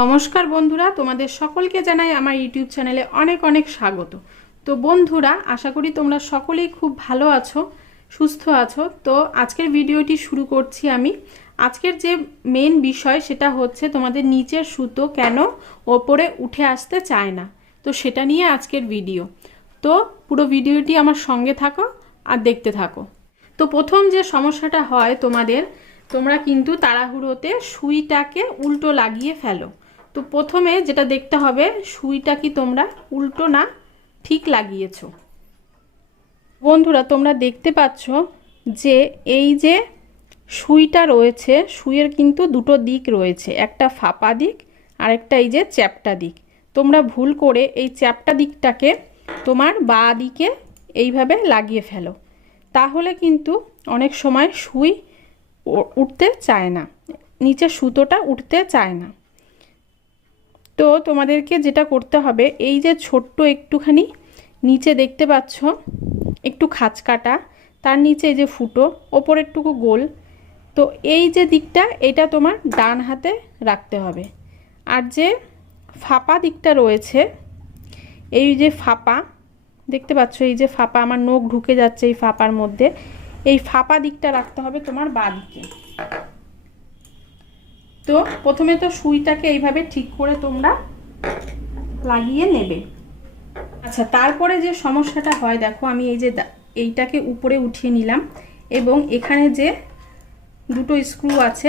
নমস্কার বন্ধুরা, তোমাদের সকলকে জানাই আমার ইউটিউব চ্যানেলে অনেক অনেক স্বাগত। তো বন্ধুরা, আশা করি তোমরা সকলেই খুব ভালো আছো, সুস্থ আছো। তো আজকের ভিডিওটি শুরু করছি আমি। আজকের যে মেন বিষয় সেটা হচ্ছে তোমাদের নিচের সুতো কেন ওপরে উঠে আসতে চায় না, তো সেটা নিয়ে আজকের ভিডিও। তো পুরো ভিডিওটি আমার সঙ্গে থাকো আর দেখতে থাকো। তো প্রথম যে সমস্যাটা হয় তোমরা কিন্তু তাড়াহুড়োতে সুইটাকে উল্টো লাগিয়ে ফেলো। তো প্রথমে যেটা দেখতে হবে, সুইটা কি তোমরা উল্টো না ঠিক লাগিয়েছো। বন্ধুরা, তোমরা দেখতে পাচ্ছ যে এই যে সুইটা রয়েছে, সুইয়ের কিন্তু দুটো দিক রয়েছে, একটা ফাঁপা দিক আর একটা এই যে চ্যাপ্টা দিক। তোমরা ভুল করে এই চ্যাপ্টা দিকটাকে তোমার বাঁ দিকে এইভাবে লাগিয়ে ফেলো, তাহলে কিন্তু অনেক সময় সুই উঠতে চায় না, নিচে সুতোটা উঠতে চায় না। তো তোমাদেরকে যেটা করতে হবে, এই যে ছোট্ট একটুখানি নিচে দেখতে পাচ্ছ একটু খাঁচ কাটা, তার নিচে এই যে ফুটো, ওপরেরটুকু গোল, তো এই যে দিকটা এটা তোমার ডান হাতে রাখতে হবে। আর যে ফাঁপা দিকটা রয়েছে, এই যে ফাঁপা দেখতে পাচ্ছ, এই যে ফাঁপা, আমার নখ ঢুকে যাচ্ছে এই ফাঁপার মধ্যে, এই ফাঁপা দিকটা রাখতে হবে তোমার বাঁ দিকে। তো প্রথমে তো সুইটাকে এইভাবে ঠিক করে তোমরা লাগিয়ে নেবে। আচ্ছা, তারপরে যে সমস্যাটা হয় দেখো, আমি এই যে এইটাকে উপরে উঠিয়ে নিলাম এবং এখানে যে দুটো স্ক্রু আছে,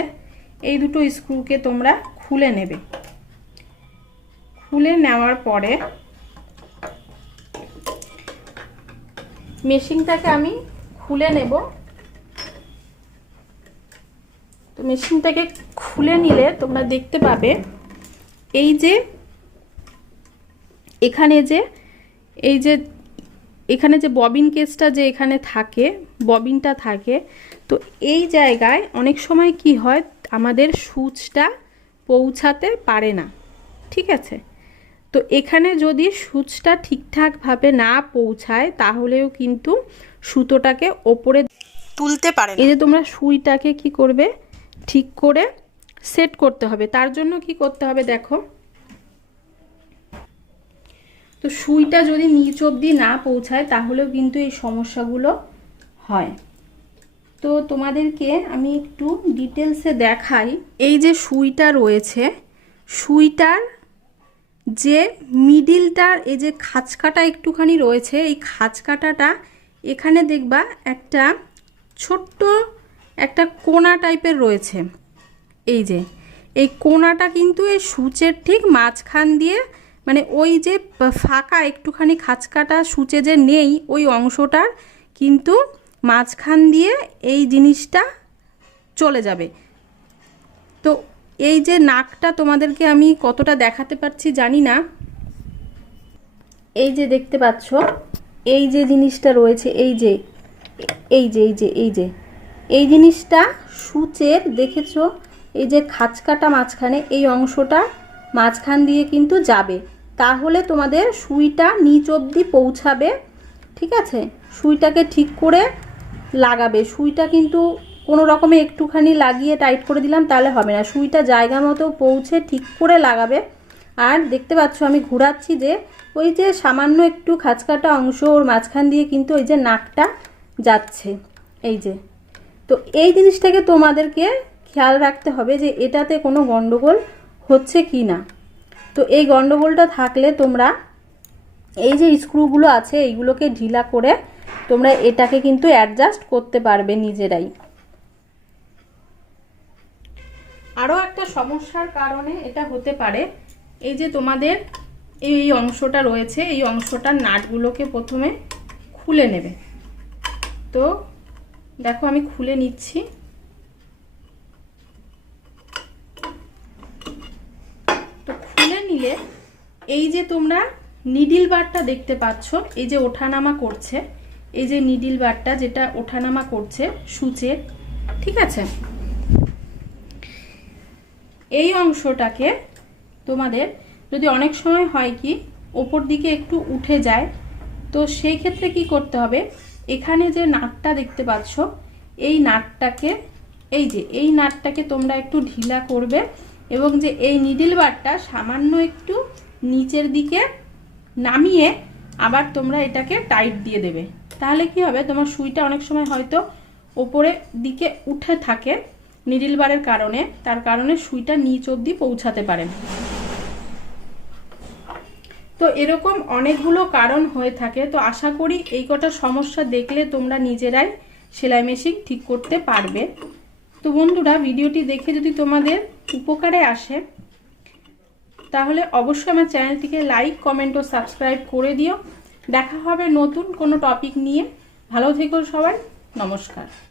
এই দুটো স্ক্রুকে তোমরা খুলে নেবে। খুলে নেওয়ার পরে মেশিনটাকে আমি খুলে নেব। তো মেশিনটাকে খুলে নিলে তোমরা দেখতে পাবে এই যে এখানে যে ববিন কেসটা যে এখানে থাকে, ববিনটা থাকে, তো এই জায়গায় অনেক সময় কি হয়, আমাদের সুচটা পৌঁছাতে পারে না, ঠিক আছে। তো এখানে যদি সুচটা ঠিকঠাকভাবে না পৌঁছায় তাহলেও কিন্তু সুতোটাকে ওপরে তুলতে পারে। এই যে তোমরা সুইটাকে কি করবে, ঠিক করে সেট করতে হবে। তার জন্য কি করতে হবে দেখো, তো সুইটা যদি নিচ অবধি না পৌঁছায় তাহলেও কিন্তু এই সমস্যাগুলো হয়। তো তোমাদেরকে আমি একটু ডিটেলসে দেখাই। এই যে সুইটা রয়েছে, সুইটার যে মিডিলটার এই যে খাঁচকাটা একটুখানি রয়েছে, এই খাঁচকাটাটা এখানে দেখবা একটা ছোট্ট একটা কোণা টাইপের রয়েছে। এই যে এই কোণাটা কিন্তু এই সূচের ঠিক মাঝখান দিয়ে, মানে ওই যে ফাঁকা একটুখানি খাঁচকাটা সূচে যে নেই, ওই অংশটার কিন্তু মাঝখান দিয়ে এই জিনিসটা চলে যাবে। তো এই যে নাকটা তোমাদেরকে আমি কতটা দেখাতে পারছি জানি না, এই যে দেখতে পাচ্ছ এই যে জিনিসটা রয়েছে, এই জিনিসটা সূচের দেখেছো, এই যে খাঁচকাটা মাঝখানে এই অংশটা মাঝখান দিয়ে কিন্তু যাবে, তাহলে তোমাদের সুইটা নিচ অবধি পৌঁছাবে, ঠিক আছে। সুইটাকে ঠিক করে লাগাবে। সুইটা কিন্তু কোনো রকমে একটুখানি লাগিয়ে টাইট করে দিলাম তাহলে হবে না, সুইটা জায়গা মতো পৌঁছে ঠিক করে লাগাবে। আর দেখতে পাচ্ছ আমি ঘোরাচ্ছি যে ওই যে সামান্য একটু খাঁচকাটা অংশ ওর মাঝখান দিয়ে কিন্তু ওই যে নাকটা যাচ্ছে, এই যে। তো এই জিনিসটাকে তোমাদেরকে খেয়াল রাখতে হবে যে এটাতে কোনো গন্ডগোল হচ্ছে কি না। তো এই গন্ডগোলটা থাকলে তোমরা এই যে স্ক্রুগুলো আছে এইগুলোকে ঢিলা করে তোমরা এটাকে কিন্তু অ্যাডজাস্ট করতে পারবে নিজেরাই। আরও একটা সমস্যার কারণে এটা হতে পারে, এই যে তোমাদের এই অংশটা রয়েছে, এই অংশটার নাটগুলোকে প্রথমে খুলে নেবে। তো দেখো আমি খুলে নিচ্ছি। তো খুলে নিলে এই যে তোমরা নিডল বারটা দেখতে পাচ্ছ, এই যে ওঠানামা করছে, এই যে নিডল বারটা যেটা ওঠানামা করছে সূচের, ঠিক আছে, এই অংশটাকে তোমাদের যদি অনেক সময় হয় কি ওপর দিকে একটু উঠে যায়, তো সেই ক্ষেত্রে কি করতে হবে, এখানে যে নাটটা দেখতে পাচ্ছ এই নাটটাকে, এই নাটটাকে তোমরা একটু ঢিলা করবে এবং যে এই নিডল বারটা সামান্য একটু নিচের দিকে নামিয়ে আবার তোমরা এটাকে টাইট দিয়ে দেবে। তাহলে কি হবে, তোমার সুইটা অনেক সময় হয়তো ওপরের দিকে উঠে থাকে নিডল বারের কারণে, তার কারণে সুইটা নিচ অবধি পৌঁছাতে পারে। তো এরকম অনেকগুলো কারণ হয়ে থাকে। তো আশা করি এই কটা সমস্যা দেখলে তোমরা নিজেরাই সেলাই মেশিন ঠিক করতে পারবে। তো বন্ধুরা, ভিডিওটি দেখে যদি তোমাদের উপকারে আসে তাহলে অবশ্যই আমার চ্যানেলটিকে লাইক, কমেন্ট ও সাবস্ক্রাইব করে দিও। দেখা হবে নতুন কোনো টপিক নিয়ে। ভালো থেকো সবাই, নমস্কার।